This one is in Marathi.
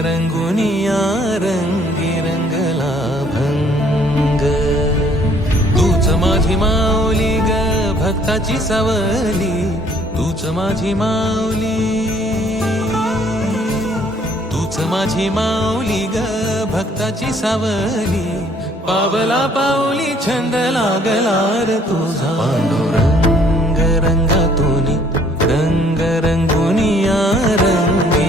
रंगुनिया रंगी रंगला भंग. तूच माझी माऊली ग भक्ताची सावली, तूच माझी माऊली, तूच माझी माऊली ग भक्ताची सावली. पावला पाऊली छंद लागला र तुझा. पांडुरंग रंगातून रंग रंगुनिया रंगी